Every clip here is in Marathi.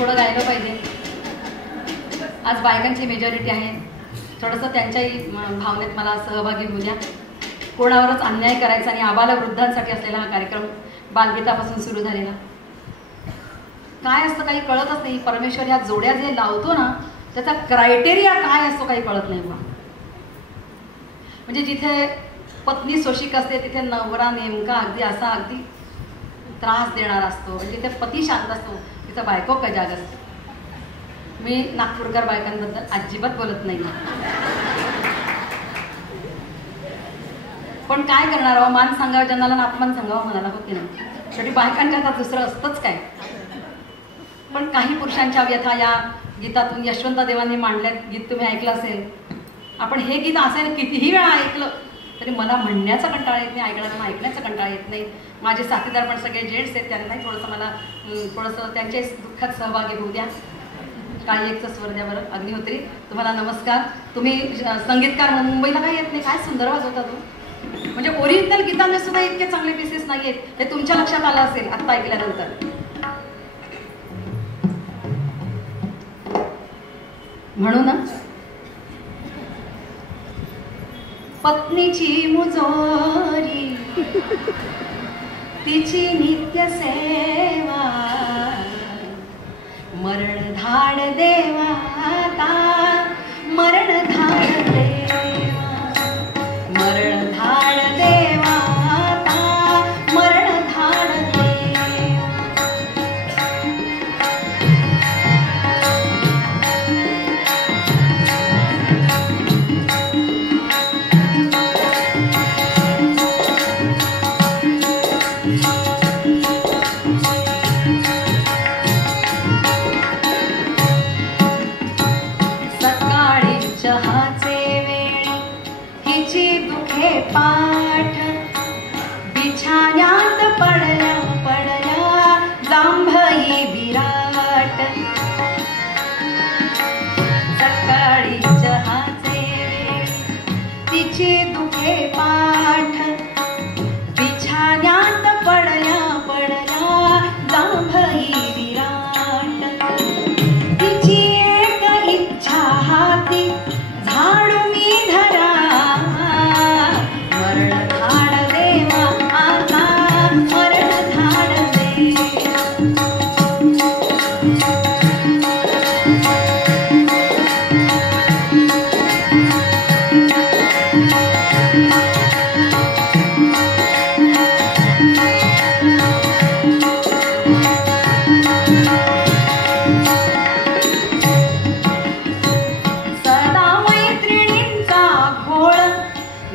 थोडं गायलं पाहिजे. आज बायकांची मेजॉरिटी आहे, थोडंसं त्यांच्याही भावनेत मला सहभागी होऊ द्या. कोणावरच अन्याय करायचा आणि आबाल वृद्धांसाठी असलेला हा कार्यक्रम बालगीतापासून सुरू झालेला. काय असतं काही कळतच नाही. परमेश्वर ह्या जोड्या जे लावतो ना त्याचा क्रायटेरिया काय असतो काही कळत नाही बा. म्हणजे जिथे पत्नी शोषिक असते तिथे नवरा नेमका अगदी त्रास देणारा असतो. आणि जिथे पती शांत असतो तिथं बायको कजाग असते. मी नागपूरकर बायकांबद्दल अजिबात बोलत नाही, पण काय करणार मान सांगावं जनाला आणि अपमान सांगावं मनाला, होते नाही. शेवटी बायकांच्या हातात दुसरं असतंच काय. पण काही पुरुषांच्या व्यथा या गीतातून यशवंत देवांनी मांडल्यात. गीत तुम्ही ऐकलं असेल. आपण हे गीत असेल कितीही वेळा ऐकलं तरी मला म्हणण्याचा कंटाळा येत नाही, ऐकण्याचा ऐकण्याचा कंटाळा येत नाही. माझे साथीदार पण सगळे जेंट्स आहेत, त्यांनाही थोडंसं मला थोडंसं त्यांच्या दुःखात सहभागी होऊ द्या. काळी एकचा स्वर द्या बरं. अग्निहोत्री तुम्हाला नमस्कार. तुम्ही संगीतकार मुंबईला काय येत नाही, काय सुंदर वाजवता तू. म्हणजे ओरिजिनल गीतांना सुद्धा इतके चांगले पीसेस नाही आहेत हे तुमच्या लक्षात आलं असेल आत्ता ऐकल्यानंतर. म्हणून पत्नीची मुजोरी तिची नित्य सेवा मरण धाड देवाता मरण धाड देवा मरण धाड देवाता मरण धाड देवा. चहाचे वेळी हिची दुखे पाठ बिछाण्यात पडल्या पडल्या जांभई विराट. सकाळी चहाचे वेळी तिची दुखे पाठ बिछाण्यात पडल्या पडल्या जांभई विराट. तिची एक इच्छा हाती झाडू मी धरा मरण धाड देवा आता मरण धाड देवा.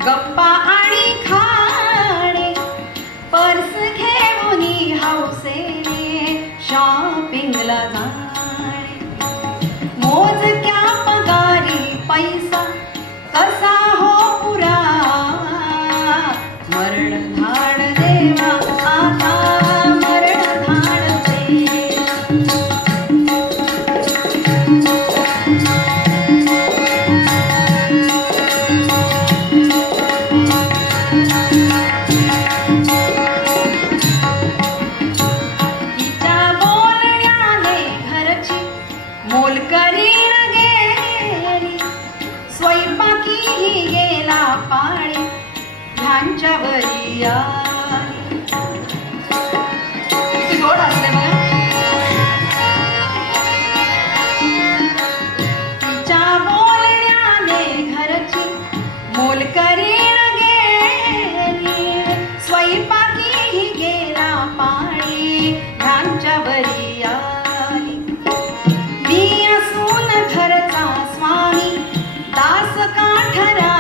गप्पा आणि खाणे पर्स घेऊन हौसेने शॉपिंगला जाणे. मोजक्या पगारी पैसा कसा हो पुरा मरण धाड देवा आता मरण धाड देवा. मोलकरीण गेली स्वयंपाकीही गेला पाणी ह्यांच्यावरी आली. किती गोड असते बघा. तिच्या बोलण्याने घरची मोलकरीण गेली स्वयंपाकीही गेला पाणी ह्यांच्यावरी आली. मी असून घरचा स्वामी दास काठरा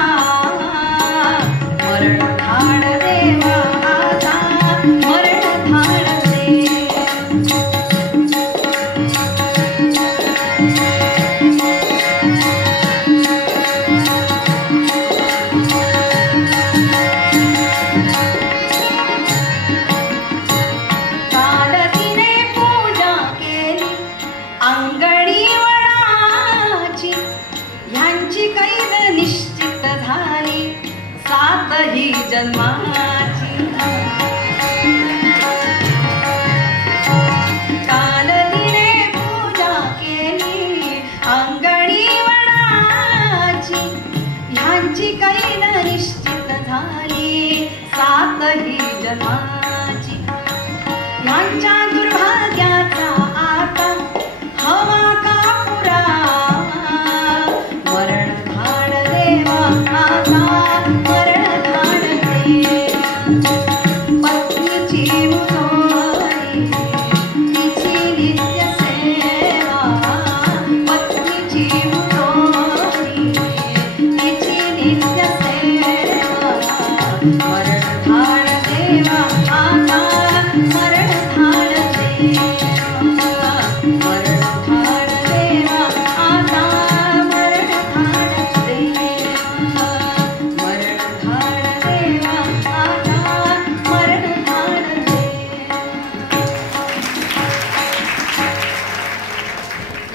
मरण धाड देवा आता मरण धाड देवा. काल तिने पूजा केली अंगडी वडाची ह्यांची कैद निश्चित झाली 7ही जन्माची. काल तिने पूजा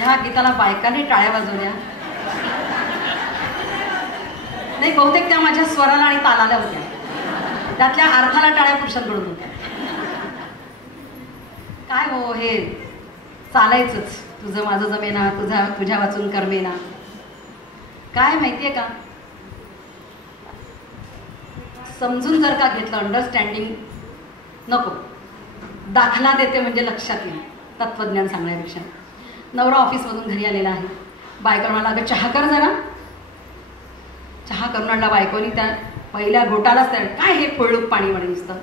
ह्या गीताला बायकांनी टाळ्या वाजवल्या. नाही, बहुतेक त्या माझ्या स्वराला आणि तालाला होत्या. त्यातल्या अर्थाला टाळ्या पुरुषांकडून होत्या. काय हो, हे चालायचंच. तुझं माझं जमेना, तुझ्या वाचून करमेना. काय माहितीये का, समजून जर का घेतलं, अंडरस्टँडिंग नको, दाखला देते म्हणजे लक्षात येईल तत्वज्ञान सांगण्यापेक्षा. नवरा ऑफिसमधून घरी आलेला आहे. बायको म्हणाला, अगं चहा कर जरा. चहा करून आणला बायकोनी. त्या पहिल्या घोटालाच त्या, काय हे फोळूक पाणी म्हणे नुसतं.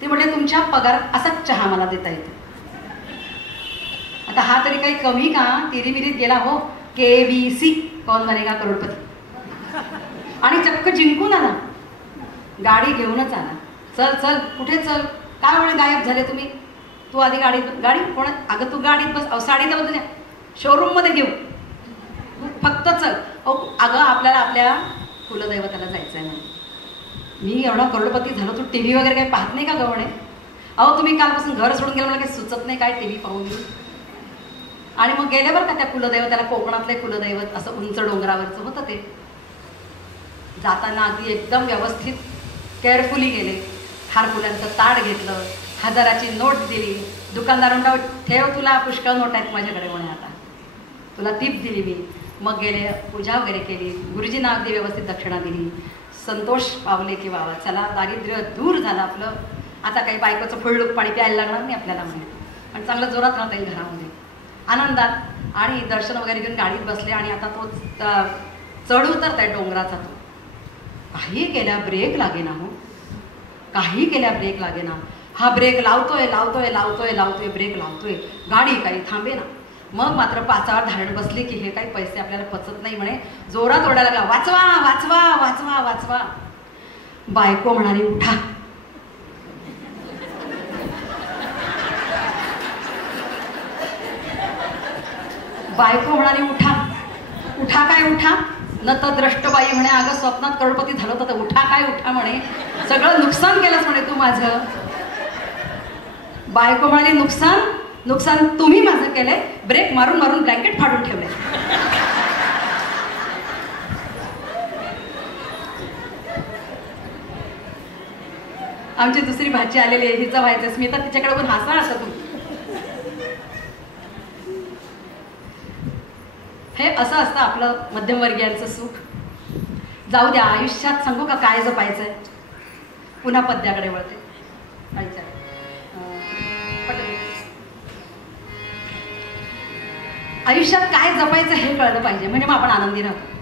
ते म्हटले, तुमच्या पगारात असाच चहा मला देता येतो. आता हा तरी काही कमी का, तिरीमिरीत गेला हो. KBC, कौन बनेगा करोडपती, आणि चक्क जिंकून आला. गाडी घेऊनच आला. चल चल, कुठे चल, काय म्हणे गायब झाले तुम्ही. तू आधी गाडी कोण, अगं तू गाडीत बस. साडीच्या बदल्या शोरूममध्ये घेऊ, तू फक्त चल. अगं आपल्याला आपल्या कुलदैवताला जायचं आहे म्हणे. मी एवढा करोडपती झालो, तू TV वगैरे काही पाहत नाही का गं म्हणे. अहो तुम्ही कालपासून घर सोडून गेलं, मला काही सुचत नाही काय TV पाहून घेऊ. आणि मग गेले बरं का त्या कुलदैवताला. कोकणातले कुलदैवत असं उंच डोंगरावरचं होतं ते. जाताना अगदी एकदम व्यवस्थित केअरफुली गेले. हार फुलांचं ताट घेतलं, 1000ची नोट दिली. दुकानदार म्हणता, ठेव, तुला पुष्कळ नोट आहेत माझ्याकडे म्हणे, आता तुला टीप दिली मी. मग गेले, पूजा वगैरे केली. गुरुजींना अगदी व्यवस्थित दक्षिणा दिली. संतोष पावले की बाबा चला, दारिद्र्य दूर झालं आपलं. आता काही बायकोचं फळलूक पाणी प्यायला लागणार नाही आपल्याला म्हणे, आणि चांगलं जोरात राहता येईल घरामध्ये आनंदात. आणि दर्शन वगैरे घेऊन गाडीत बसले. आणि आता तो चढ उतरत आहे डोंगराचा. तो काही केल्या ब्रेक लागेना हो, काही केल्या ब्रेक लागेना. हा ब्रेक लावतोय लावतोय लावतोय लावतोय, ब्रेक लावतोय, गाडी काही थांबे ना. मग मात्र पाचावर धारण बसली की हे काही पैसे आपल्याला पचत नाही म्हणे. जोरात ओरडायला लागला, वाचवा वाचवा वाचवा वाचवा. बायको म्हणाली, उठा. बायको म्हणाली, उठा. उठा काय उठा, न तर द्रष्टबाई म्हणे, अगं स्वप्नात करोडपती झालं होतं तर उठा काय उठा म्हणे, सगळं नुकसान केलंच म्हणे तू माझं. बायको म्हणाली, नुकसान नुकसान तुम्ही माझं केलंय, ब्रेक मारून मारून ब्लँकेट फाडून ठेवले. आमची दुसरी भाची आलेली आहे, हिचं व्हायचं. स्मिता तिच्याकडे पण हसा असं तू. हे असं असतं आपलं मध्यमवर्गीयांचं सुख. जाऊ द्या, आयुष्यात सांगू का काय जपायचंय. पुन्हा पद्याकडे वळते. आयुष्यात काय जपायचं हे कळलं पाहिजे, म्हणजे मग आपण आनंदी राहतो.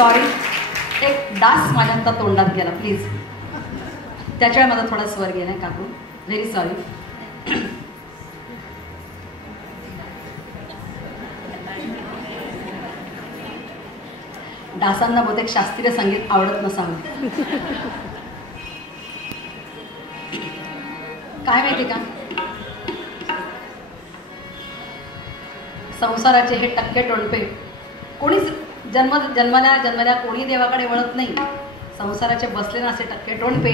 सॉरी, एक डास माझ्या आता तोंडात गेला प्लीज. त्याच्यामुळे माझा थोडा स्वर गेला काकू, व्हेरी सॉरी. डासांना बहुतेक शास्त्रीय संगीत आवडत नसावं. काय माहिती का, संसाराचे हे टक्के टोणपे कोणीच जन्मल्या कोणी देवाकडे वळत नाही. संसाराचे बसले ना असे टक्के टोणपे,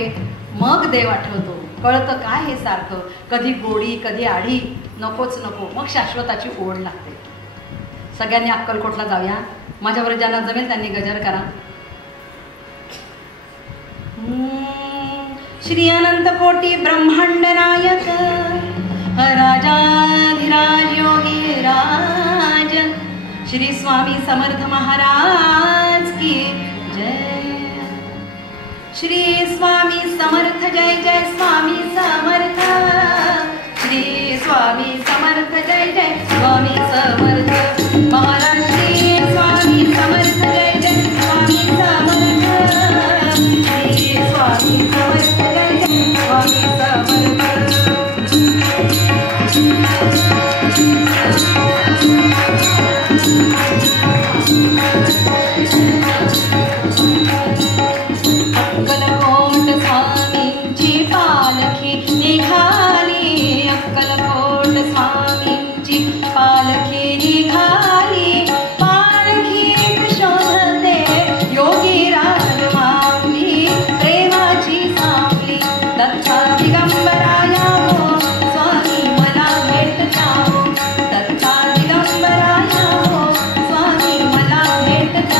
मग देव आठवतो. कळतं काय हे सारखं, कधी गोडी कधी आढी, नकोच नको, मग शाश्वताची ओढ लागते. सगळ्यांनी अक्कलकोटला जाऊया. माझ्याबरोबर ज्यांना जमेल त्यांनी गजर करा. श्री अनंत कोटी ब्रह्मांड नायक राजाधिराज योगी राज श्री स्वामी समर्थ महाराज की जय. श्री स्वामी समर्थ जय जय स्वामी समर्थ. श्री स्वामी समर्थ जय जय स्वामी समर्थ. महाराज श्री स्वामी समर्थ जय जय स्वामी समर्थ. श्री स्वामी समर्थ जय जय स्वामी समर्थ. अक्कलकोट स्वामींची पालखी निघाली. अक्कलकोट स्वामींची पालखी निघाली. पालखीत शोधते योगी राज माऊली प्रेमाची सावली. दत्ता दिगंबराया हो स्वामी मला भेटता हो. दत्ता दिगंबराया हो स्वामी मला भेटता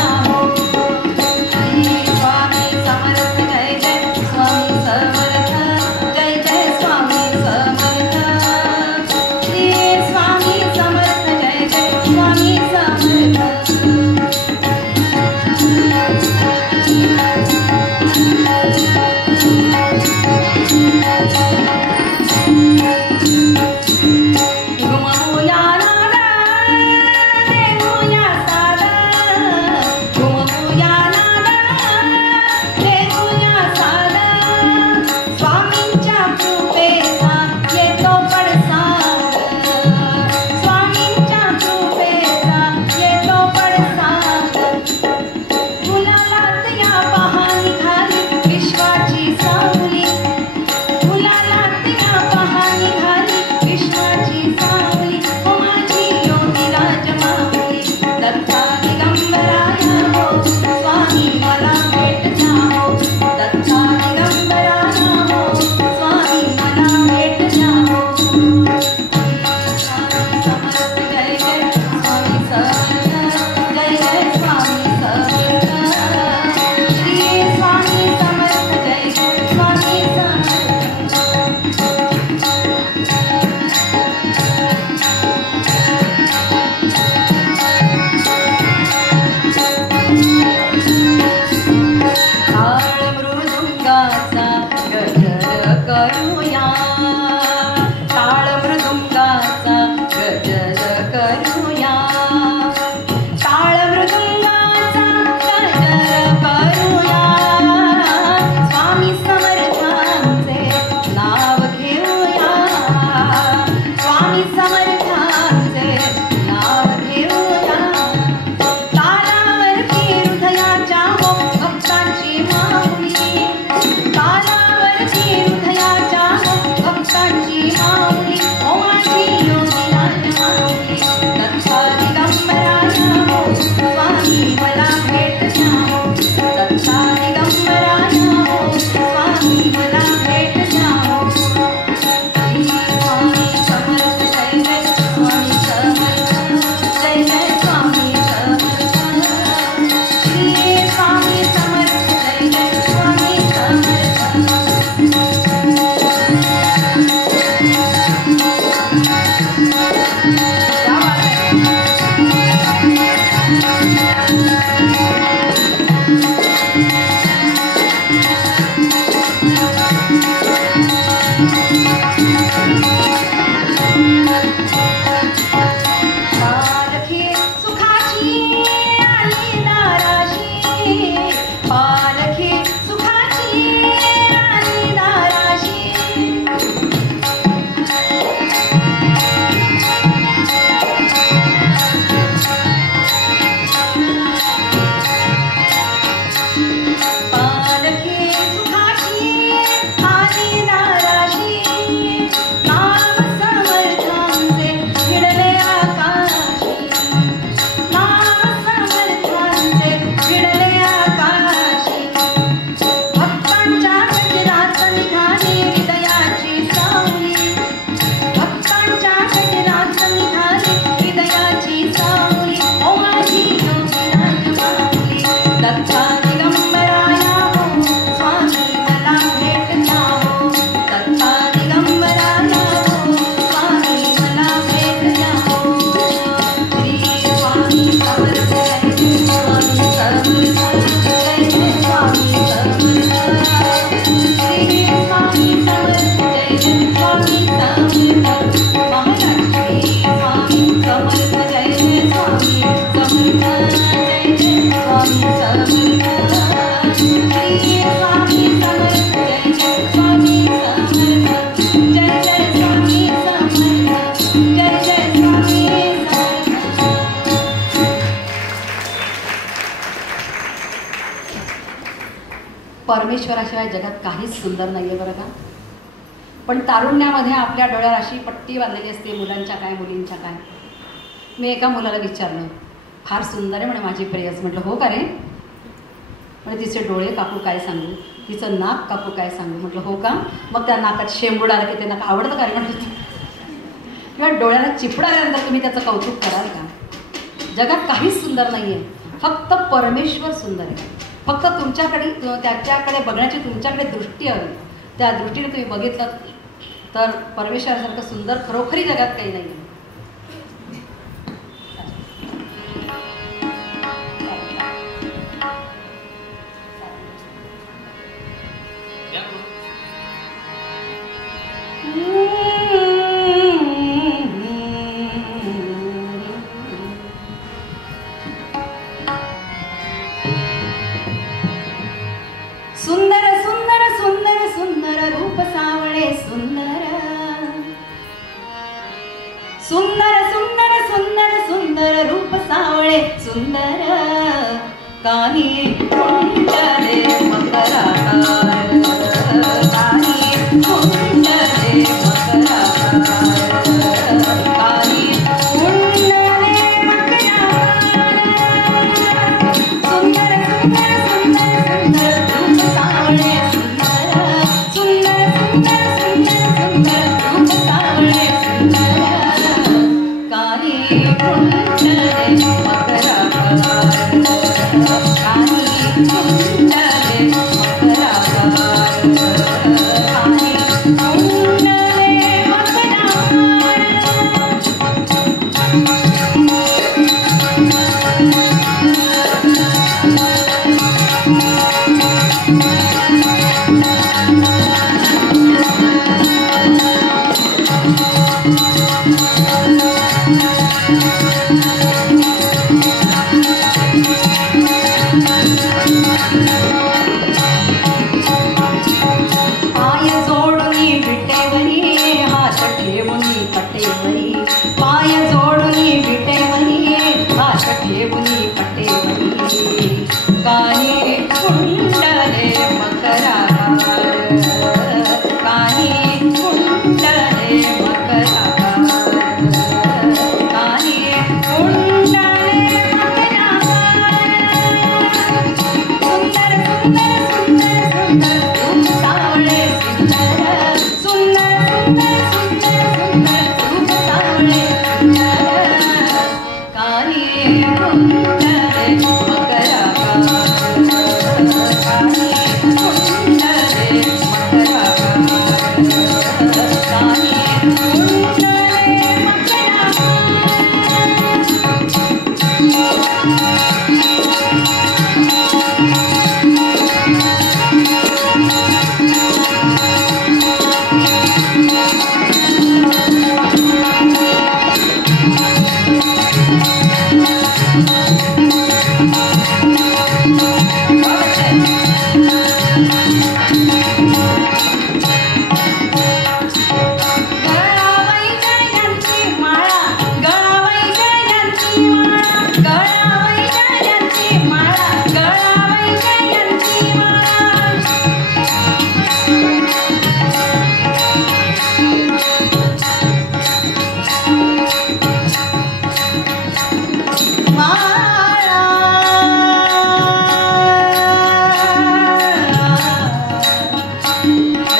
परमेश्वराशिवाय जगात काहीच सुंदर नाही आहे बरं का. पण तारुण्यामध्ये आपल्या डोळ्यावर अशी पट्टी बांधलेली असते, मुलांच्या काय मुलींच्या काय. मी एका मुलाला विचारलं, फार सुंदर आहे म्हणे माझी प्रेयस. म्हटलं हो का रे. म्हणजे तिचे डोळे काकू काय सांगू, तिचं नाक काकू काय सांगू. म्हटलं हो का. मग त्या नाकात शेंबूड आलं की ते नाक आवडतं का रे म्हटलं. किंवा डोळ्याला चिपडा आल्यानंतर तुम्ही त्याचं कौतुक कराल का. जगात काहीच सुंदर नाही आहे, फक्त परमेश्वर सुंदर आहे. फक्त तुमच्याकडे त्याच्याकडे बघण्याची तुमच्याकडे दृष्टी हवी. त्या दृष्टीने तुम्ही बघितलं तर परमेश्वरासारखं सुंदर खरोखरी जगात काही नाही आहे. सुंदर सुंदर सुंदर सुंदर रूप सावळे सुंदर. सुंदर सुंदर सुंदर सुंदर रूप सावळे सुंदर. कानी कुंडले मकराकार, कानी कुंडले मकराकार, कानी कुंडले मकराकार. सुंदर सुंदर सुंदर सुंदर रूप सावळे सुंदर. सुंदर सुंदर सुंदर सुंदर रूप सावळे सुंदर. कानी कुंडले मकराकार, कानी कुंडले मकराकार, कानी कुंडले मकराकार. पाय जोडुनी विटेवरी हात ठेवुनी कटेवरी. पाय जोडुनी विटेवरी हात ठेवुनी कटेवरी. कानी कुंडले मकराकार, कानी कुंडले मकराकार, कानी कुंडले मकराकार. सुंदर सुंदर सुंदर सुंदर रूप सावळे सुंदर. सुंदर सुंदर सुंदर सुंदर रूप सावळे सुंदर. कानी कुंडले मकराकार, कानी कुंडले मकराकार, कानी कुंडले मकराकार. गळावई गळ्यांची माळा, गळावई गळ्यांची माळा, गळावई गळ्यांची माळा, गळावई गळ्यांची माळा. माळा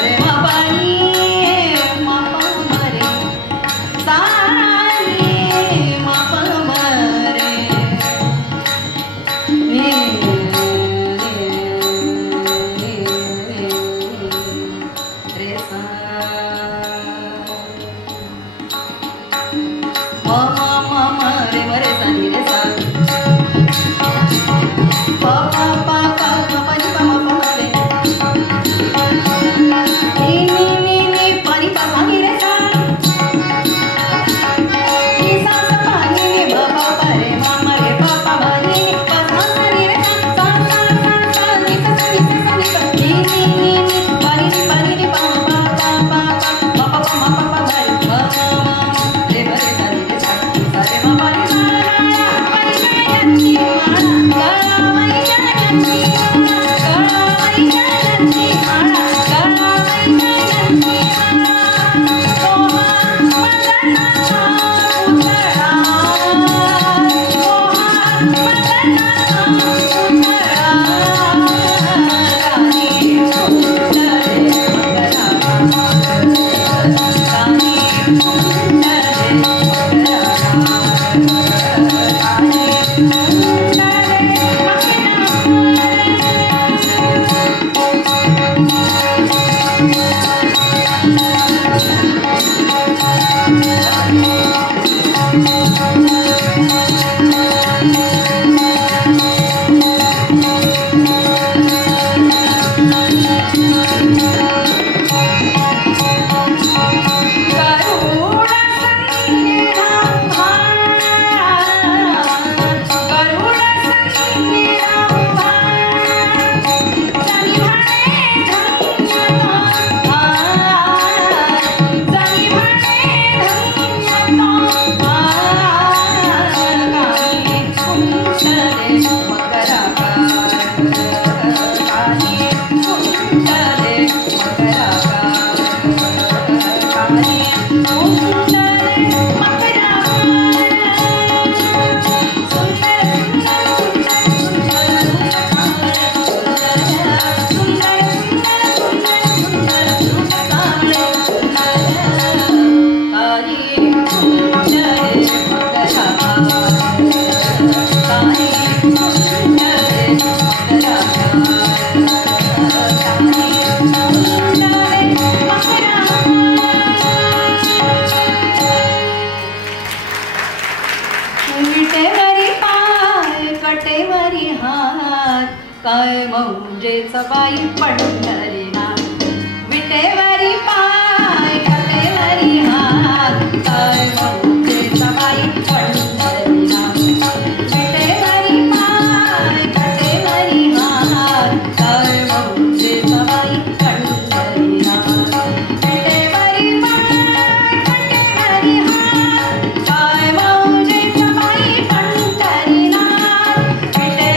रे बाबानी मापा मरे, सारी मापा मरे. रे सा मा मा मा रे मरे सा नि रे सा. पा पा पा पा मा पा नि पा मा पा मा रे. नी नी नी नी पा नि पा सा नि रे सा. नी सा सा पा नि नि मा पा पा रे मा मा रे पा पा मा नि नि पा सा सा नि रे सा. सा सा सा सा नि सा सा नि सा सा नि पा. नी नी नी नी पा नि नि पा पा पा पा पा पा मा पा पा मा पा पा मा रे मा मा मा रे मा रे सा नि रे सा. काय मौजेच बाई पंढरीनाथ, विटेवरी पाय कटेवरी हात, काय मौजेच बाई पंढरीनाथ, विटेवरी पाय कटेवरी हात, काय मौजेच बाई पंढरीनाथ, विटेवरी पाय कटेवरी हात, काय मौजेच बाई पंढरीनाथ, विटेवरी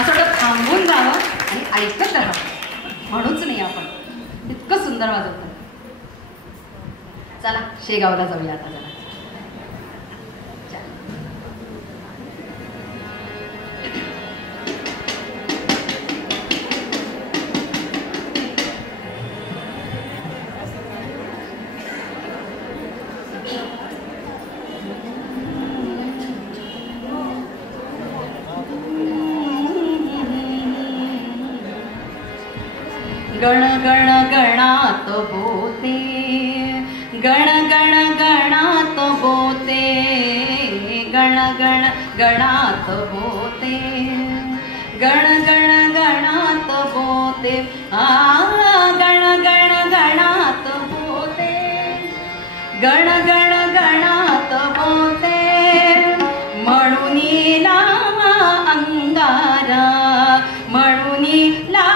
असं थांबून जावं आणि ऐकत राहावं म्हणूच नाही आपण इतकं सुंदर वाजवतो. चला शेगावला जाऊया आता जरा. गण गण गणात होते, गण गण गणात होते, गण गण गणात होते, गण गण गणात होते, गण गण गणात होते, गण गण गणात होते, म्हणून ला अंगारा, म्हणून ला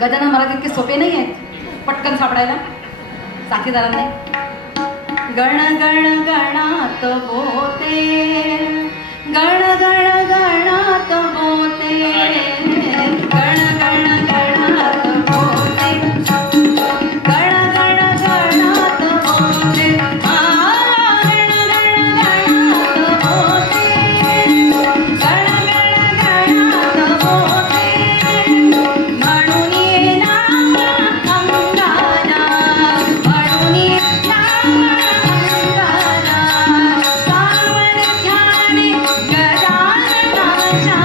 गजानन महाराज इतके सोपे नाही आहेत पटकन सापडायला साथीदारांनी. गण गण गणात बोते, गण गण गणात बोते, गण गण गणात बोते, गण गण गणात बोते, गण गण गणात बोते, गण गण गणात बोते, म्हणून ये नाम अंगारा, म्हणून ये नाम अंगारा, सामर्थ्याने गजाननाच्या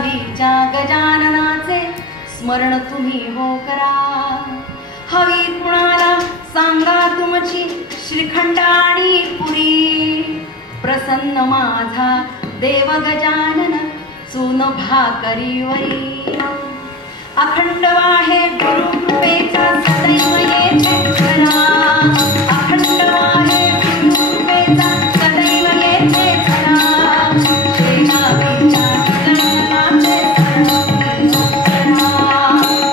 शेगावीच्या गजाननाचे स्मरण तुम्ही हो करा. हवी कुणाला सांगा तुमची श्रीखंड आणि पुरी. प्रसन्न माझा देव गजानन चून भाकरीवरी. अखंड वाहे गुरु कृपेचा सदैव येथे खरा. अखंड वाहे गुरु कृपेचा सदैव येथे खरा. शेगावीच्या गजाननाचे स्मरण करा.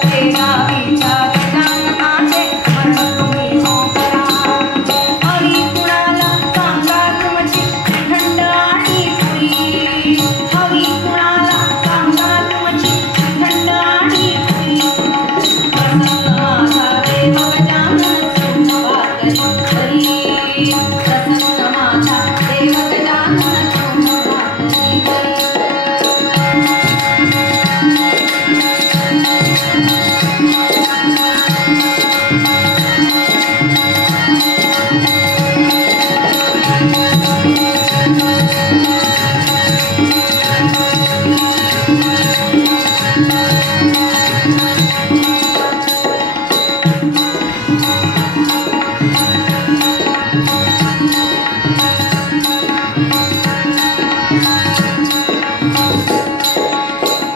शेगावीच्या गजाननाचे स्मरण तुम्ही हो करा. हवी कुणाला सांगा तुमची श्रीखंड आणि पुरी. हवी कुणाला सांगा तुमची श्रीखंड आणि पुरी. प्रसन्न माझा देव गजानन चून भाकरीवरी. प्रसन्न माझा देव गजानन चून भाकरीवरी.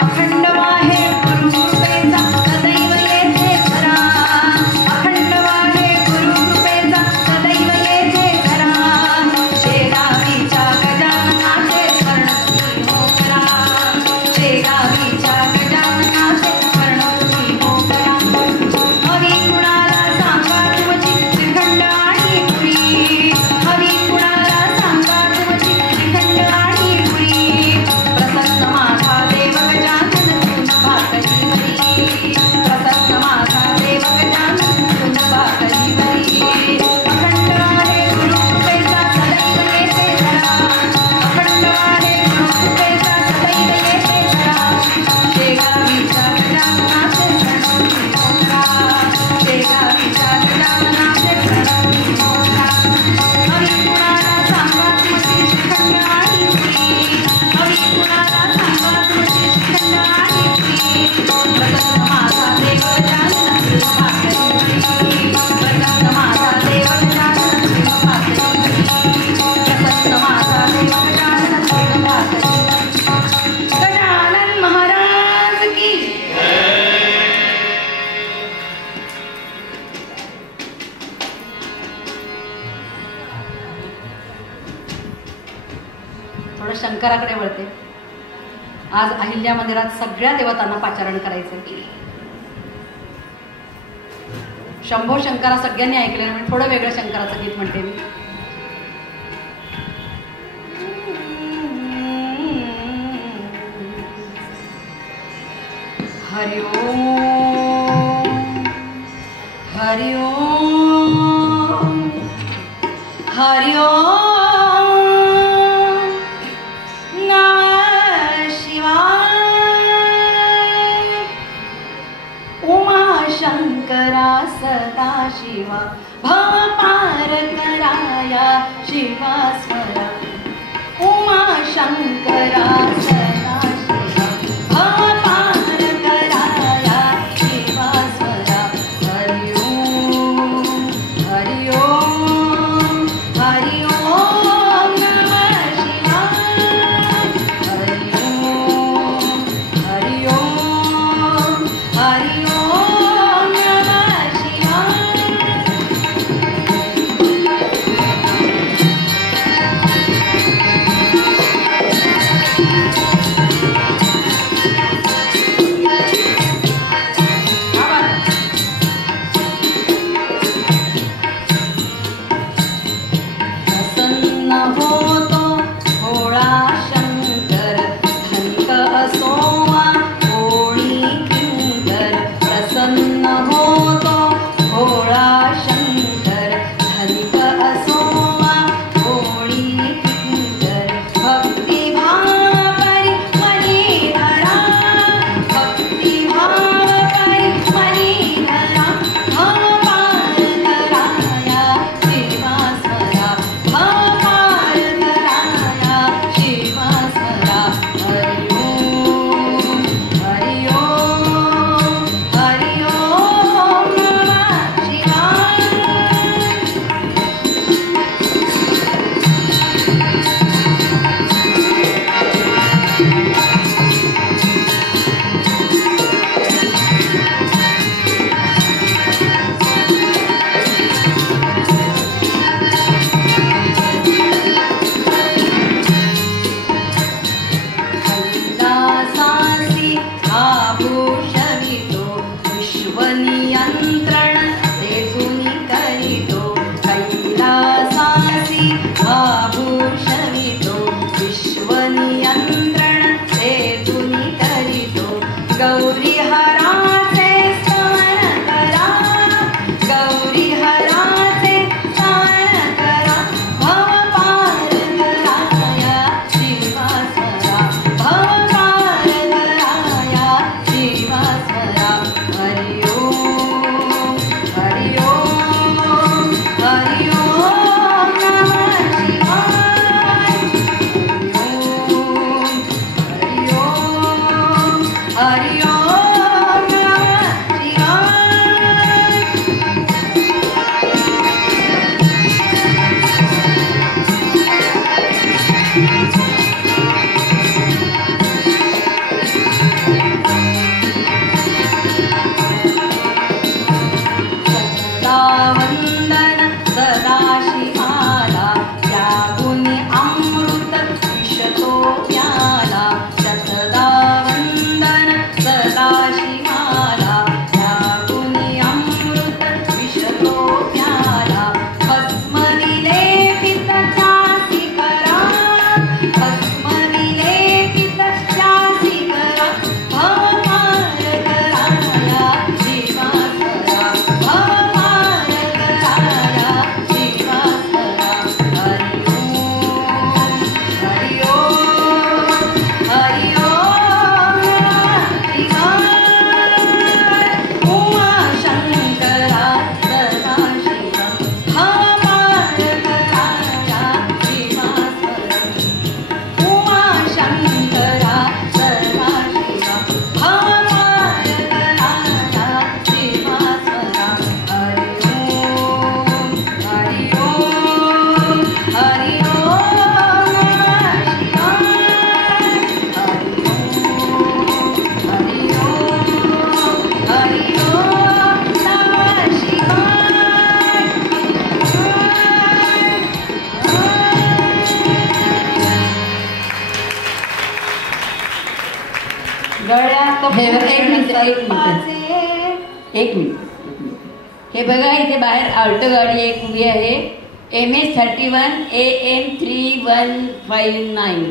अखंड वाहे गुरु कृपेचा सदैव येथे खरा. अखंड वाहे गुरु कृपेचा सदैव येथे खरा. शेगावीच्या गजाननाचे स्मरण तुम्ही हो करा. शेगावीच्या गजाननाचे स्मरण तुम्ही हो करा. हवी कुणाला सांगा तुमची श्रीखंड आणि पुरी. हवी कुणाला सांगा तुमची श्रीखंड आणि पुरी. प्रसन्न माझा देव गजानन चून भाकरीवरी. प्रसन्न माझा देव गजानन चून भाकरीवरी. अखंड वाहे गुरु कृपेचा सदैव येथे खरा. अखंड वाहे गुरु कृपेचा सदैव येथे खरा. शेगावीच्या गजाननाचे स्मरण तुम्ही हो करा. शेगावीच्या गजाननाचे स्मरण तुम्ही हो करा. हवी कुणाला सांगा तुमची श्रीखंड आणि पुरी. हवी कुणाला सांगा तुमची श्रीखंड आणि पुरी. प्रसन्न माझा देव गजानन चून भाकरीवरी. प्रसन्न माझा देव गजानन चून भाकरीवरी. प्रसन्न माझा देव गजानन चून भाकरीवरी. गजानन महाराज की. थोडं शंकराकडे वळते. आज अहिल्या मंदिरात सगळ्या देवतांना पाचारण करायचं. शंभो शंकरा सगळ्यांनी ऐकलेलं म्हणजे थोडं वेगळं शंकराचं गीत म्हणते मी. हरि ओम हरि ओम हरि ओम नमः शिवाय. उमाशंकरा सदाशिवा भव पार कराया शिवा स्वरा. उमाशंकरा सदाशिवा भव पार कराया शिवा स्वरा. हरि ओम हरि ओम हरि ओम नमः शिवाय. हरि ओम हरि ओम हरि ओम नमः शिवाय. एक मिनिट हे बघा, इथे बाहेर ऑल्टो गाडी एक उभी आहे, MS31 AM 3159.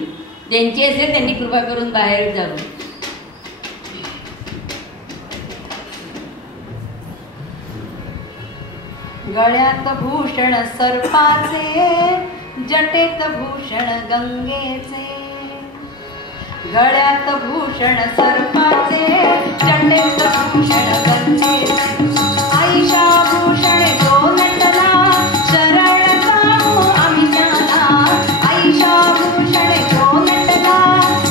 ज्यांची असेल त्यांनी कृपा करून बाहेर जावं. गळ्यात भूषण सर्पाचे, जटेत भूषण गंगेचे. गळ्यात भूषण सर्पाचे, जटेत भूषण गंगेचे. आईशा भूषणे तो नटला, शरण जाऊ आम्ही त्याला. आईशा भूषणे तो नटला,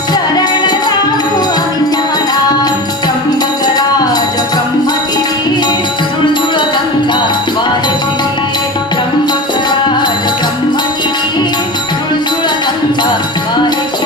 शरण जाऊ आम्ही त्याला. त्र्यंबकराज ब्रह्मगिरी, झुळझुळ गंगा वारशिरी. त्र्यंबकराज ब्रह्मगिरी, झुळझुळ गंगा वारशिरी.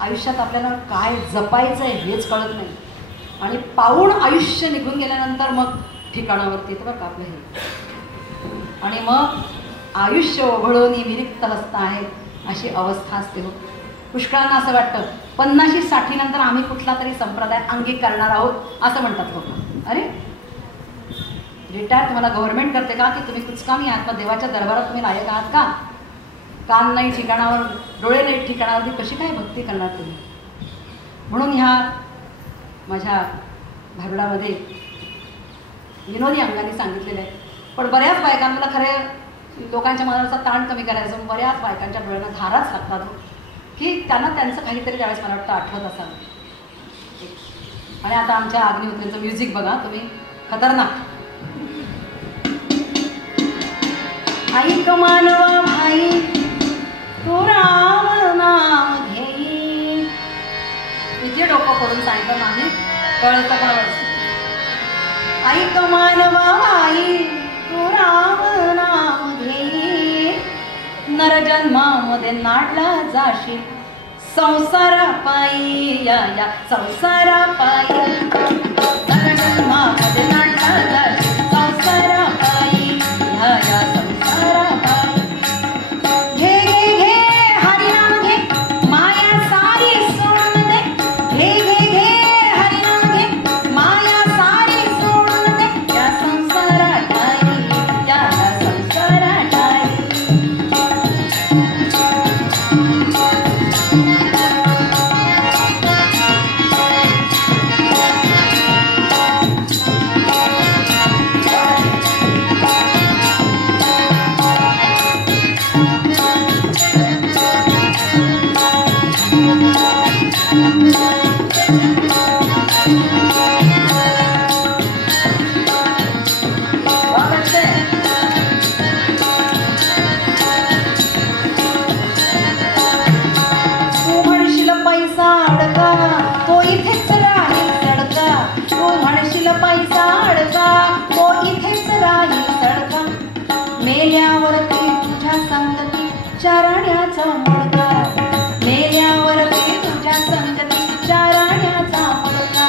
आयुष्यात आपल्याला काय जपायचं आहे हेच कळत नाही आणि पाऊण आयुष्य निघून गेल्यानंतर मग ठिकाणावरती येतं बरं का आपलं हे. आणि मग आयुष्य ओघळून विरिक्त हस्त आहेत अशी अवस्था असते हो. पुष्कळांना असं वाटतं 50-60 नंतर आम्ही कुठला तरी संप्रदाय अंगीकारणार आहोत असं म्हणतात लोक. अरे रिटायर तुम्हाला गव्हर्नमेंट करते का की तुम्ही कुचकामी आहात का? देवाच्या दरबारात तुम्ही लायक आहात का? कान नाही ठिकाणावर, डोळे नाही ठिकाणावरती कशी काय भक्ती करणार तुम्ही? म्हणून ह्या माझ्या भारुडामध्ये विनोदी अंगाने सांगितलेलं आहे. पण बऱ्याच बायकांना खरे लोकांच्या मनाचा ताण कमी करायचा, बऱ्याच बायकांच्या डोळ्यांना धाराच लागतात की त्यांना त्यांचं काहीतरी त्यावेळेस मला वाटतं आठवत असावं. आणि आता आमच्या अग्निहोत्रीचं म्युझिक बघा तुम्ही, खतरनाक. ऐक मानवा भाई तू राम नाम घेई. इथे डोकं पडून सांगितलं नाही, कळतं पण वरती. ऐक मानवा भाई तू राम नाम घेई, नरजन्मामध्ये नाडला जाशील संसारा पायी. या या संसारा पायी, नरजन्मामध्ये नाडला जाशील संसारा पायी. या या संसारा पायी. घे घे घे हरिनाम घे, माया सारी सोडून दे. घे घे घे हरिनाम घे, माया सारी सोडून दे. या संसारा पायी, या या संसारा पायी. पैसा अडका तो इथेच राहील सडका. तू म्हणशील पैसा अडका तो इथेच राहील सडका. मेल्यावरती तुझ्या संगती चाराण्याचा मुडका. मेल्यावरती तुझ्या संगती चाराण्याचा मुडका.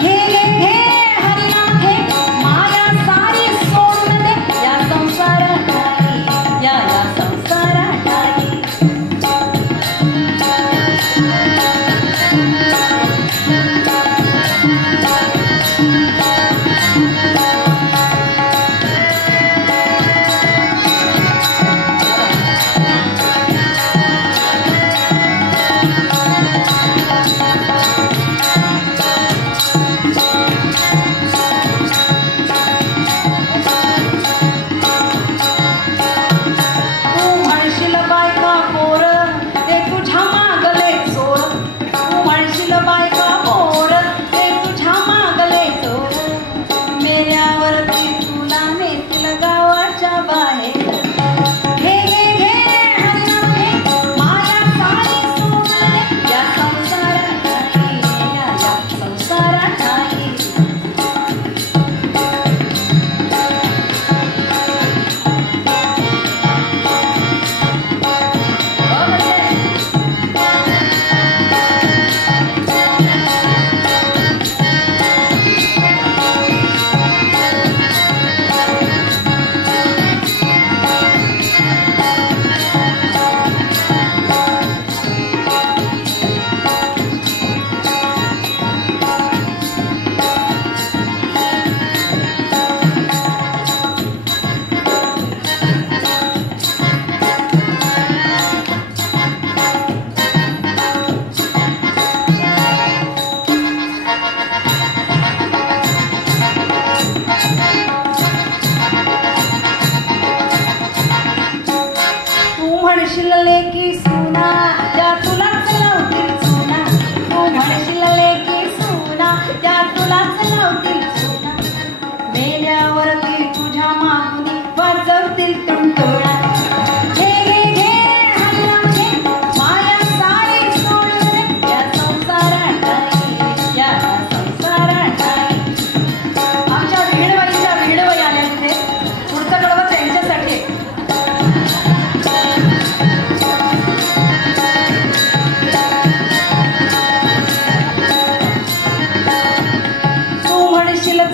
घे घे घे हरिनाम घे, माया सारी सोडून दे. या संसारात नाही, या या संसारात नाही.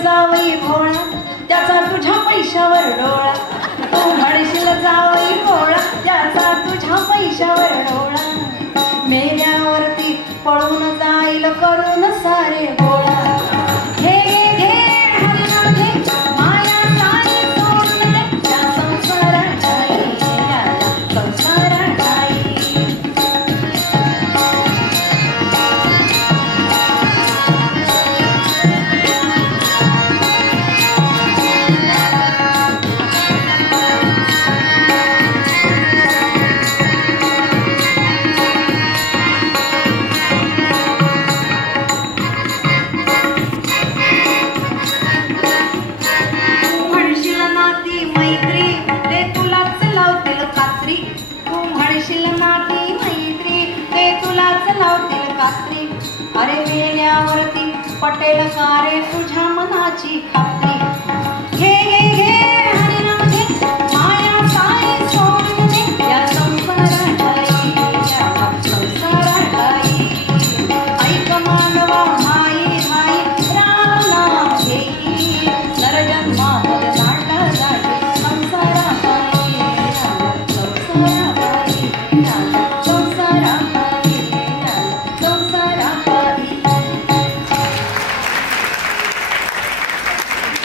जावई भोळा त्याचा तुझ्या पैशावर डोळा. तू म्हणशील जावई भोळा त्याचा तुझ्या पैशावर डोळा. मेल्यावरती पळून जाईल करून सारे गोळा. घे घे हरिनाम घे, माया वाटेल का रे तुझ्या मनाची खात्री. घे घे घे हरिनाम घे, माया साई सोडून दे या संसारात आई, या संसारात आई. ऐक मानवा माई माई राम नाम घेई, नरजन्मामध्ये नाटा जाते संसारात आई, संसारात आई, संसारात आई, संसारात आई.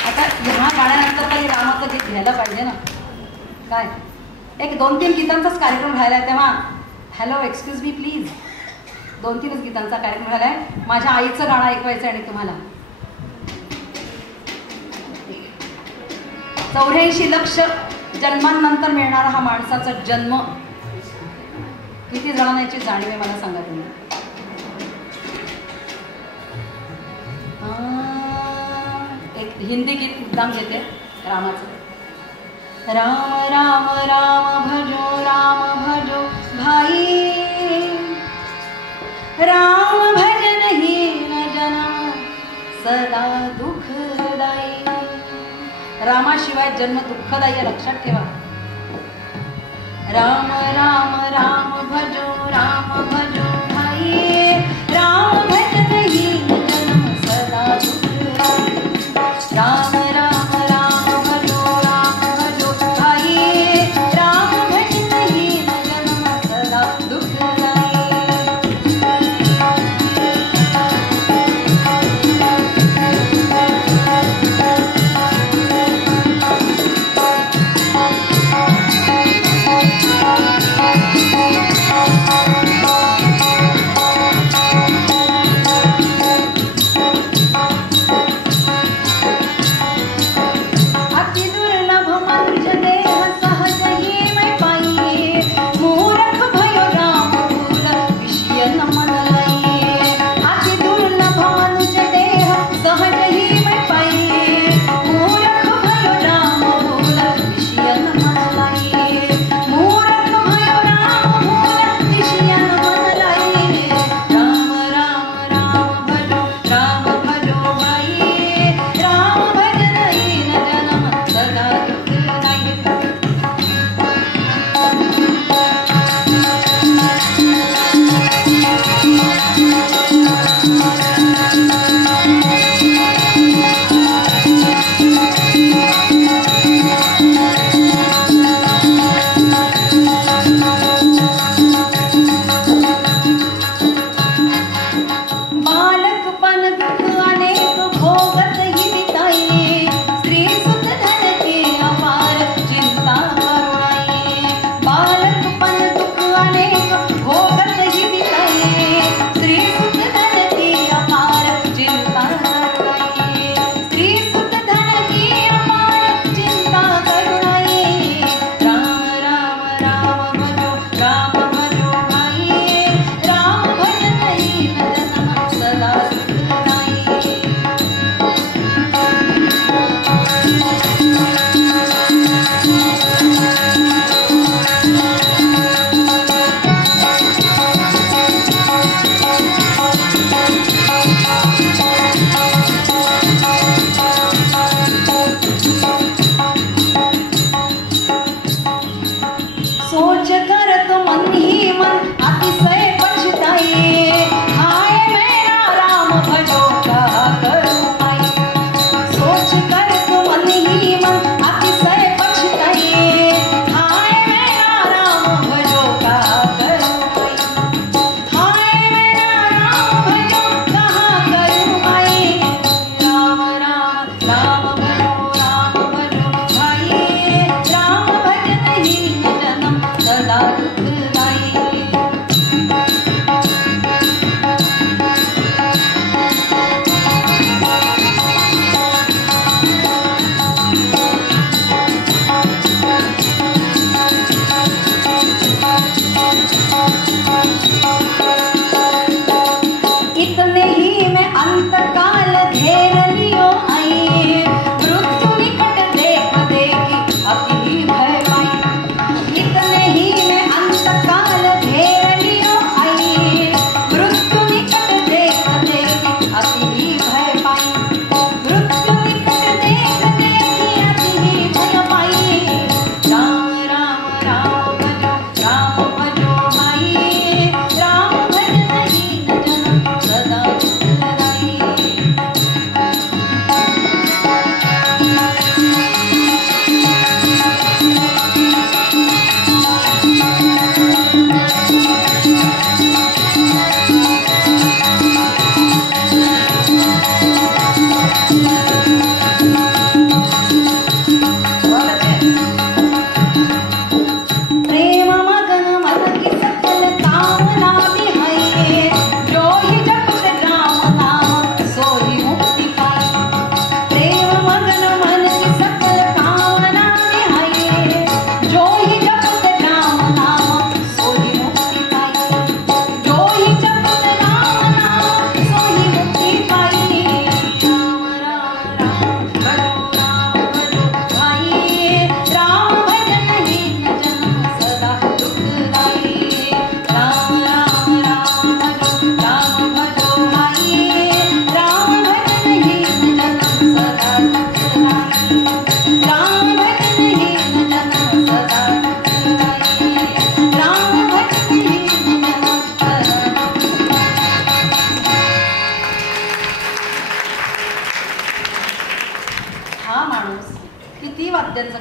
आता ह्या गाण्यानंतर तरी रामाचं गीत घ्यायला पाहिजे ना. काय एक 2-3 गीतांचाच कार्यक्रम राहिला आहे, तेव्हा हॅलो एक्सक्यूज मी प्लीज 2-3च गीतांचा कार्यक्रम राहिला आहे. माझ्या आईचं गाणं ऐकवायचं आणि तुम्हाला 84 लक्ष जन्मांनंतर मिळणारा हा माणसाचा जन्म किती जणांना याची जाणीव आहे मला सांगा तुम्ही. एक हिंदी गीत मुद्दाम घेते रामाचं. राम राम राम भजो भाई, राम भजन हीन जन्म सदा दुःखदायी. रामाशिवाय जन्म दुःखदायी आहे, लक्षात ठेवा. राम राम राम भजो भाई, राम भजन हीन जन्म सदा दुःखदायी. राम राम राम भजो भाई, राम भजन हीन जन्म सदा दुःखदायी.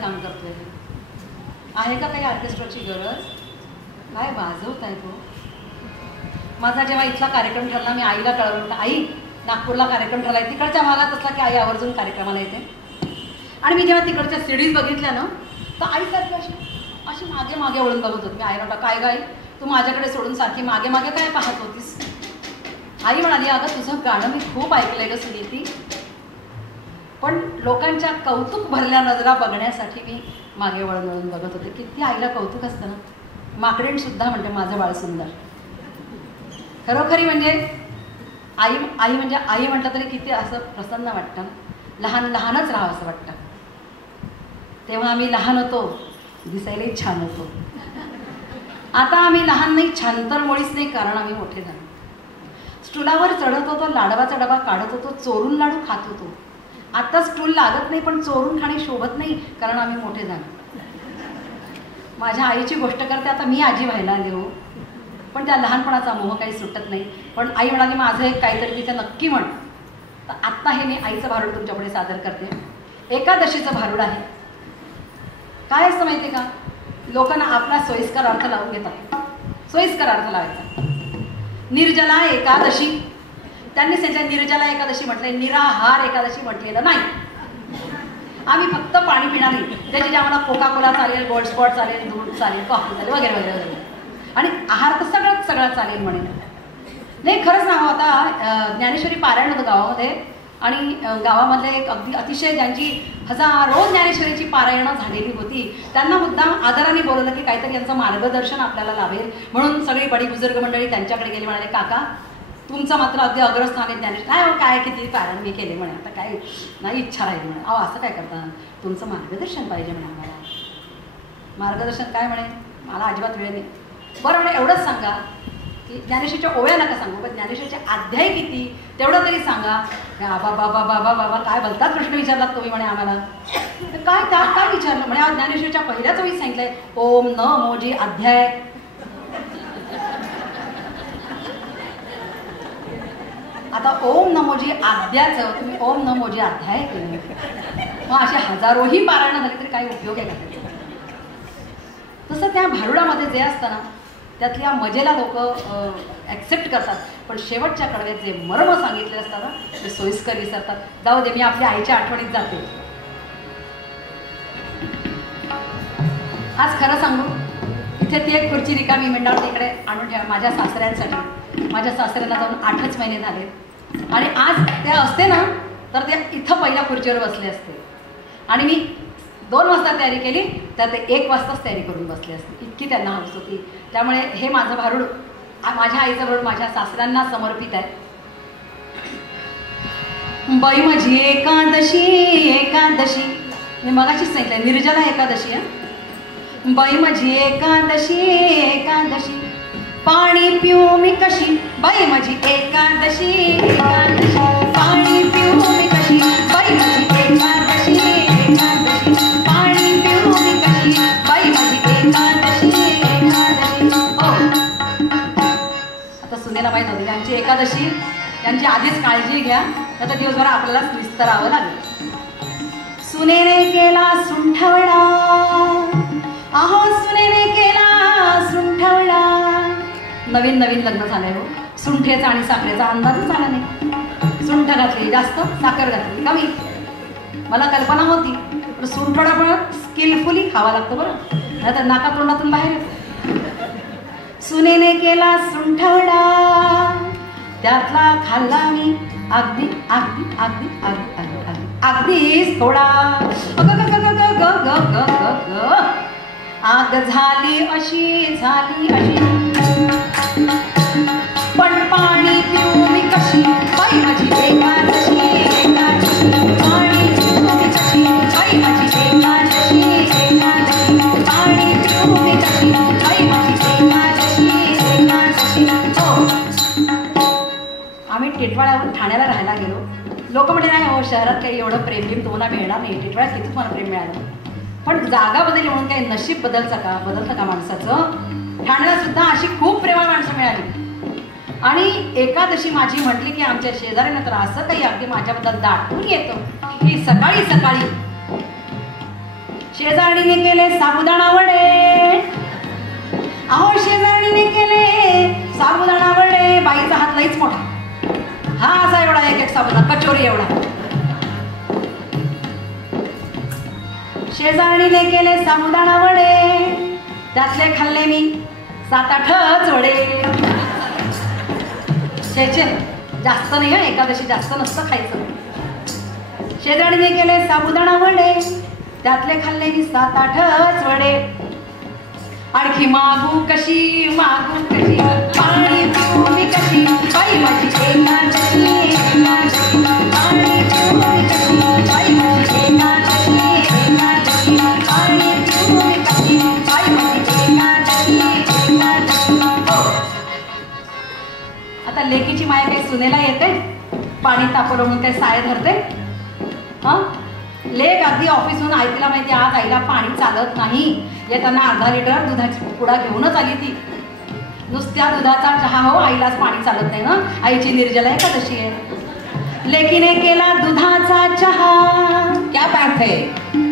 काम करतोय. आहे का काही ऑर्केस्ट्राची गरज? काय वाजवताय तो? माझा जेव्हा इथला कार्यक्रम ठरला, मी आईला कळवलं, आई नागपूरला कार्यक्रम ठरला आहे, तिकडच्या भागात असला की आई आवर्जून कार्यक्रमाला येते. आणि मी जेव्हा तिकडच्या सीडीज बघितल्या ना, तर आईसारखी अशी अशी मागे मागे वळून बघत होती. मी आईला म्हटलं, काय गाई तू माझ्याकडे सोडून सारखी मागे मागे काय पाहत होतीस? आई म्हणाली, अगं तुझं गाणं मी खूप ऐकलंय ग सुनीती, पण लोकांच्या कौतुक भरल्या नजरा बघण्यासाठी मी मागे वळून वळून बघत होते. किती आईला कौतुक असतं ना. माकडीण सुद्धा म्हणते माझं बाळ सुंदर. खरोखरी म्हणजे आई आई म्हणजे आई म्हटलं तरी किती असं प्रसन्न वाटतं. लहान लहानच राहावं असं वाटतं. तेव्हा आम्ही लहान होतो, दिसायलाही छान होतो. आता आम्ही लहान नाही, छान तर मुळीच नाही, कारण आम्ही मोठे झालो. स्टूलावर चढत होतो, लाडवाचा डबा काढत होतो, चोरून लाडू खात होतो. आता स्टूल लागत नाही, पण चोरून खाणे शोभत नाही, कारण आम्ही मोठे झालो. माझ्या आईची गोष्ट करते, आता मी आजी व्हायला आले हो, पण त्या लहानपणाचा मोह काही सुटत नाही. पण आई म्हणाली, माझं एक काहीतरी तिचं नक्की म्हण. तर आत्ता हे मी आईचं भारूड तुमच्यापुढे सादर करते. एकादशीचं भारूड आहे. काय असतं माहिती आहे का, लोकांना आपला सोयीस्कर अर्थ लावून घेतात. सोयीस्कर अर्थ लावायचा. निर्जला एकादशी, त्यांनी त्यांच्या निर्जला एकादशी म्हटलंय, निराहार एकादशी म्हटलेलं नाही. आम्ही फक्त पाणी पिणार नाही. त्याची आम्हाला कोका कोला चालेल, गोल्ड स्पॉट चालेल, दूध चालेल, कॉफी चालेल, वगैरे वगैरे वगैरे. आणि आहार तर सगळा चालेल म्हणे. नाही खरंच ना. आता ज्ञानेश्वरी पारायण होतं गावामध्ये, आणि गावामधले एक अगदी अतिशय ज्यांची हजारो ज्ञानेश्वरीची पारायणं झालेली होती, त्यांना मुद्दाम आदराने बोलवलं की काहीतरी यांचं मार्गदर्शन आपल्याला लाभेल म्हणून. सगळी बडी बुजुर्ग मंडळी त्यांच्याकडे गेली. म्हणाले, काका तुमचं मात्र अगदी अग्रस्थान आहे ज्ञानेश्वर. काय हो, काय किती पारायण मी केले म्हणे, आता काय नाही इच्छा राहील म्हणे. अहो असं काय करता, तुमचं मार्गदर्शन पाहिजे म्हणे आम्हाला. मार्गदर्शन काय म्हणे, मला अजिबात वेळ नाही. बरं म्हणे एवढंच सांगा की ज्ञानेश्वरीच्या ओव्या नका सांगू, पण ज्ञानेश्वरीचे अध्याय किती तेवढं तरी सांगा. बाबा बाबा बाबा बाबा काय भलताच प्रश्न विचारलात तुम्ही म्हणे आम्हाला. काय काय विचारलं म्हणे. आज ज्ञानेश्वरीच्या पहिल्याच वेळी सांगितलंय, ओम न मोजी अध्याय. आता ओम नमोजी आद्याचं तुम्ही ओम नमोजी अध्याय केले, मग असे हजारोही पारायण झाले तरी काही उपयोग आहे का त्याचा? तसं त्या भारुडामध्ये जे असतं ना, त्यातल्या मजेला लोक ॲक्सेप्ट करतात, पण शेवटच्या कडव्यात जे मर्म सांगितले असतात ना, ते सोयीस्कर विसरतात. जाऊ दे, मी आपल्या आईच्या आठवणीत जाते. आज खरं सांगू, इथे ती एक खुर्ची रिकामी मिळणार तिकडे आणून ठेवा माझ्या सासऱ्यांसाठी. माझ्या सासऱ्यांना जाऊन 8च महिने झाले, आणि आज त्या असते ना तर ते इथं पहिल्या खुर्चीवर बसले असते, आणि मी 2 वाजता तयारी केली तर ते 1 वाजताच तयारी करून बसले असते. इतकी त्यांना हौस होती. त्यामुळे हे माझं भारूड, माझ्या आईचं भारूड माझ्या सासऱ्यांना समर्पित आहे. बाई माझी एकादशी एकादशी, मी मगाशीच सांगितलंय निर्जला एकादशी आहे. बाई माझी एकादशी एकादशी, पाणी पिऊ मी कशी, बाई माझी एकादशी एकादशी, पाणी पिऊ मी कशी, बाई माझी एकादशी एकादशी, पाणी पिऊ मी कशी, बाई माझी एकादशी एकादशी. हो, आता सुनेला माहीत होती यांची एकादशी, यांची आधीच काळजी घ्या, आता दिवसभर आपल्याला विस्तरावं लागेल. सुनेने केला सुंठवडा, अहो सुनेने केला सुंठवडा. नवीन नवीन लग्न झालंय हो, सुंठेचा आणि साखरेचा अंदाजच आला नाही. सुंठ घातली जास्त, साखर घातली कमी. मला कल्पना होती, पण सुंठवडा पण स्किलफुली खावा लागतो बरं, नाही तर नाका तोंडातून बाहेर येतो. सुनेने केला सुंठवडा, त्यातला खाल्ला मी अगदी अगदी अगदी अगदी अगदी अगदीच थोडा. आग झाली अशी झाली अशी, पण पाणी पिऊ मी कशी, बाई माझी एकादशी एकादशी, पाणी पिऊ मी कशी, बाई माझी एकादशी एकादशी, पाणी पिऊ मी कशी, बाई माझी एकादशी एकादशी. हो, आम्ही टिटवाळ्यावरून ठाण्याला राहायला गेलो. लोक म्हणजे नाही हो, शहरात काही एवढं प्रेम तुम्हाला मिळणार नाही, टिटवाळ्यात किती तुम्हाला प्रेम मिळालं. पण जागा बदलली म्हणून काही नशीब बदलतं का माणसाचं? ठाण्याला सुद्धा अशी खूप प्रेमळ माणसं मिळाली. आणि एकादशी माझी म्हटली की आमच्या शेजाऱ्यांना तर असं काही अगदी माझ्याबद्दल दाटून येतं की सकाळी सकाळी शेजारणीने केले साबुदाणा वडे. अहो शेजारणीने केले साबुदाणा वडे. बाईचा हात लईच मोठा, हा असा एवढा एक एक साबुदाणा कचोरी एवढा. शेजारणीने केले साबुदाणा वडे, त्यातले खाल्ले मी 7-8च वडे. छे जास्त नाही, एकादशी जास्त नसतं खायचं. शेजारणीने केले साबुदाणा वडे, त्यातले खाल्ले मी 7-8च वडे. आणखी मागू कशी पाणी पिऊ मी कशी, बाई माझी एकादशी एकादशी. पाणी पिऊ मी कशी, बाई माझी एकादशी एकादशी. पाणी पिऊ मी कशी, बाई माझी एकादशी एकादशी. आता लेकीची माया काही सुनेला येते, पाणी तापवलं म्हणून काही साय धरते. हा लेक अगदी ऑफिसहून आई, तिला माहिती आज आईला पाणी चालत नाही. येताना अर्धा लिटर दुधाची पुडा घेऊनच आली ती. नुसत्या दुधाचा चहा हो, आईलाच पाणी चालत नाही ना, आईची निर्जला एकादशी आहे. लेकीने केला दुधाचा चहा, क्या बात है.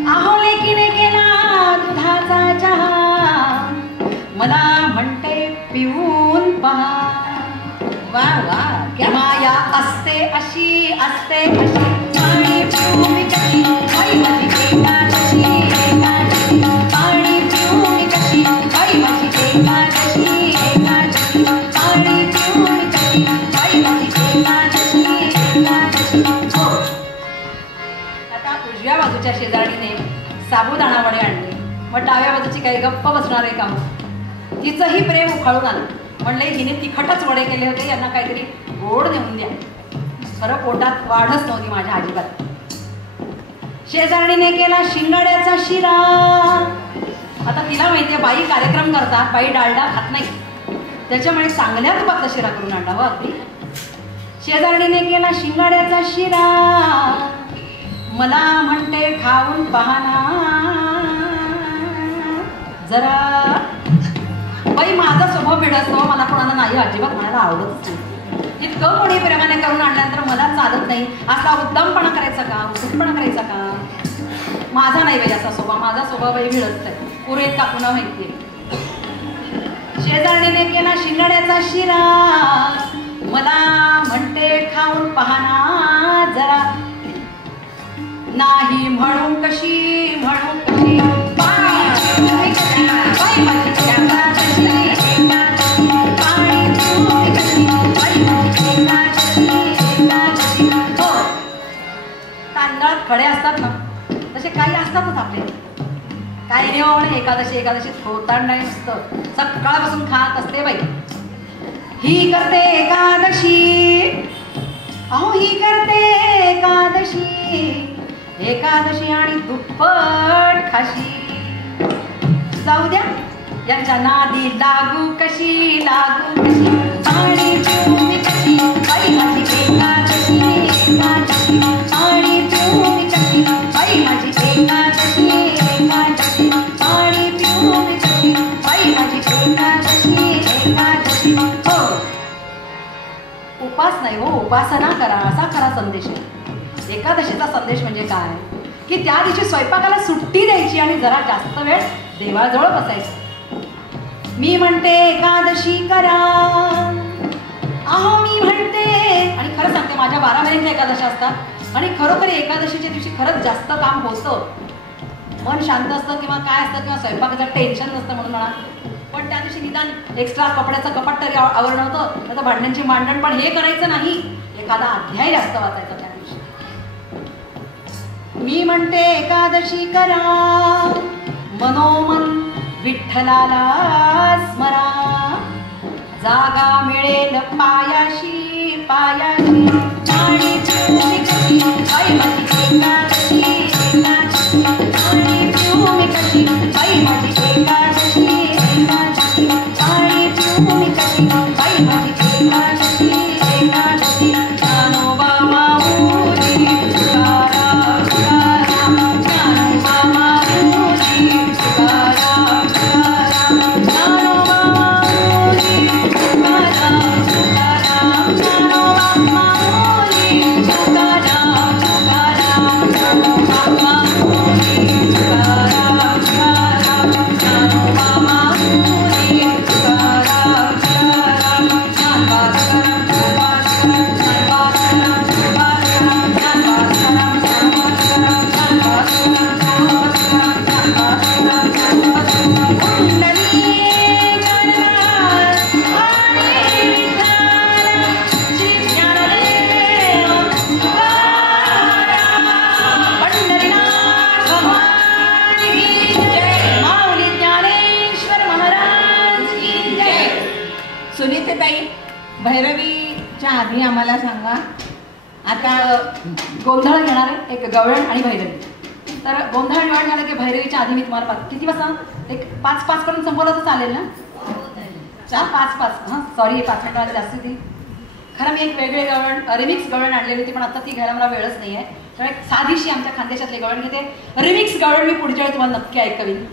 अहो लेकीने केला दुधाचा चहा, मला म्हणते पिऊन पहा. वा वा, क्या माया असते अशी असते अशी. पाणी पिऊ मी कशी, बाई माझी एकादशी एकादशी. पाणी पिऊ मी कशी, बाई माझी एकादशी एकादशी. पाणी पिऊ मी कशी, बाई माझी एकादशी एकादशी. हो, आता उजव्या बाजूच्या शेजारणीने साबुदाणा वडे आणले, मग डाव्या बाजूची काही गप्प बसणार आहे का? तिचंही प्रेम उखाळून आलं. म्हणले हिने तिखटच वडे केले होते, यांना काहीतरी गोड नेऊन द्या. खरं पोटात वाढच नव्हती माझ्या अजिबात. शेजारणीने केला शिंगाड्याचा शिरा. आता तिला माहितीये बाई कार्यक्रम करतात, बाई डालडा खात नाही, त्याच्यामुळे चांगल्या तुपातला शिरा करून आणला हो अगदी. शेजारणीने केला शिंगाड्याचा शिरा, मला म्हणते खाऊन पाहना जरा. बाई माझा स्वभाव बिडसतो, मला कोणाला नाही अजिबात म्हणायला आवडतच नाही. इतकं कोणी प्रेमाने करून आणल्यानंतर मला चालत नाही, असा उद्दामपणा करायचा का, उद्धटपणा करायचा का? माझा नाही बाई असा स्वभाव, माझा स्वभाव बाई बिडसत आहे, पुरेत का पुन्हा माहितीये. शेजारणीने केला शिंगाड्याचा शिरा, मला म्हणते खाऊन पाहना जरा. नाही म्हणू कशी म्हणू कशी, तांदळात खडे असतात ना, तसे काही असतातच आपले. काही नाही हो, एकादशी एकादशीत होतांड नाही नुसतं, सकाळपासून खात असते बाई. ही करते एकादशी, अहो ही करते एकादशी, एकादशी आणि दुप्पट खाशी. जाऊ द्या यांच्या नादी लागू कशी लागू कशी. पाणी पिऊ मी कशी, बाई माझी एकादशी एकादशी. पाणी पिऊ मी कशी, बाई माझी एकादशी एकादशी. पाणी पिऊ मी कशी, बाई माझी एकादशी एकादशी. हो, उपास नाही हो, उपासना करा असा खरा संदेश आहे. एकादशीचा संदेश म्हणजे काय की त्या दिवशी स्वयंपाकाला सुट्टी द्यायची आणि जरा जास्त वेळ देवाजवळ बसायचं. मी म्हणते एकादशी करा, अहो मी म्हणते. आणि खरं सांगते, माझ्या 12 महिन्यांच्या एकादशी असतात आणि खरोखर एकादशीच्या दिवशी खरंच जास्त काम होतं. मन शांत असतं किंवा काय असतं, किंवा स्वयंपाकाचं टेन्शन नसतं म्हणून म्हणा. पण त्या दिवशी निदान एक्स्ट्रा कपड्याचं कपाट तरी आवरणं होतं, त्याचं भांड्यांची मांडण. पण हे करायचं नाही, एखादा अध्याय जास्त वाचायचा त्या दिवशी. मी म्हणते एकादशी करा, मनोमन विठ्ठलाला स्मरा. जागा मिळेल पायाशी पायाशी. पाणी पिऊ मी कशी, बाई माझी एकादशी एकादशी. पाणी पिऊ मी कशी, बाई माझी एकादशी एकादशी. पाणी पिऊ मी कशी, बाई माझी एकादशी एकादशी. ज्ञानोबा माऊली तुकाराम तुकाराम. ज्ञानोबा माऊली तुकाराम तुकाराम. ज्ञानोबा माऊली तुकाराम तुकाराम. ज्ञानोबा माऊली तुकाराम तुकाराम. भैरवीच्या आधी आम्हाला सांगा. आता गोंधळ घेणार आहे, एक गवळण आणि भैरवी. तर गोंधळ निवड झालं की भैरवीच्या आधी मी तुम्हाला किती वाजता एक 5-5 करून संपवलं तर चालेल ना? 5-5. हां सॉरी, 5 मिनिटाला जास्ती ती. खरं मी एक वेगळे गवळण रिमिक्स गवळण आणलेली होती, पण आता ती घ्यायला मला वेळच नाही आहे. त्यामुळे साधीशी आमच्या खानदेशातली गवळण घेते. रिमिक्स गवळण मी पुढच्या वेळी तुम्हाला नक्की ऐकवीन.